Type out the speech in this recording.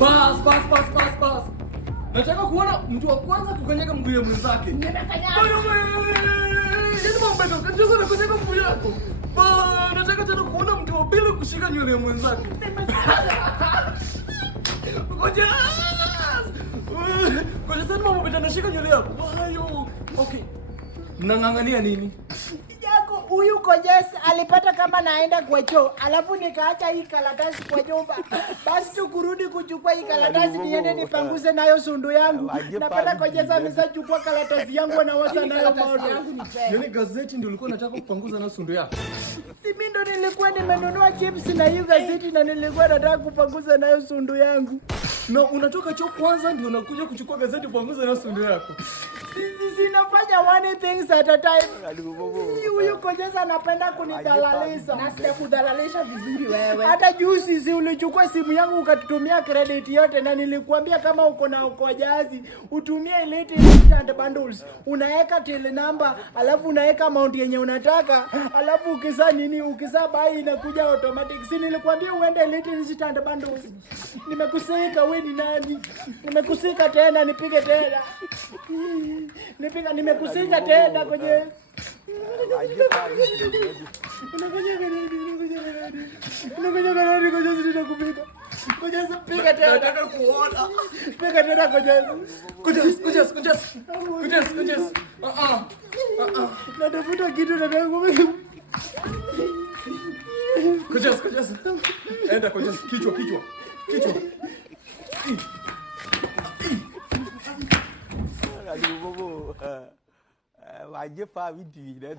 Pass. Nataka kuona mtu wa kwanza kukanyaga mguu ya mwenzake. Nimekanyaga. Ndio mambo ndio kanyaga na kukanyaga mguu yako. Nataka tena kuona mtu wa pili kushika nywele ya mwenzake. Ngoja. Ngoja sana mambo nashika nywele yako. Hayo. Okay. Mnang'ang'ania nini? Huyu Kojes alipata kama naenda kwa choo, alafu nikaacha hii karatasi kwa nyumba. Basi tu kurudi kuchukua hii karatasi niende nipanguze nayo sundu yangu. Napata Kojes ameshachukua karatasi yangu na wasa nayo moto. Yaani gazeti ndio ulikuwa unataka kupanguza nayo sundu yako? Si mimi ndo nilikuwa nimenunua chips na hii gazeti na nilikuwa nataka kupanguza nayo sundu yangu. Na unatoka choo kwanza ndio unakuja kuchukua gazeti kupanguza nayo sundu yako. Sinafanya one things at a time. Huyu Kojes anapenda kunidhalalisha. Na sija kudhalalisha vizuri wewe. Hata juzi si ulichukua simu yangu ukatutumia credit yote na nilikuambia kama uko na ukojazi utumie elite instant bundles. Unaweka till number, alafu unaweka amount yenye unataka, alafu ukisa buy inakuja automatic. Si nilikwambia uende elite instant bundles. Nimekusika wewe ni nani? Nimekusika tena nipige tena. Nimekusika tena kwenye unafanya gani Kojes nitakupika. Kojes piga tena. Nataka kuona. Piga tena Kojes. Kojes. Natafuta kitu nataka kupika. Kojes. Enda Kojes, kichwa. Waje fa video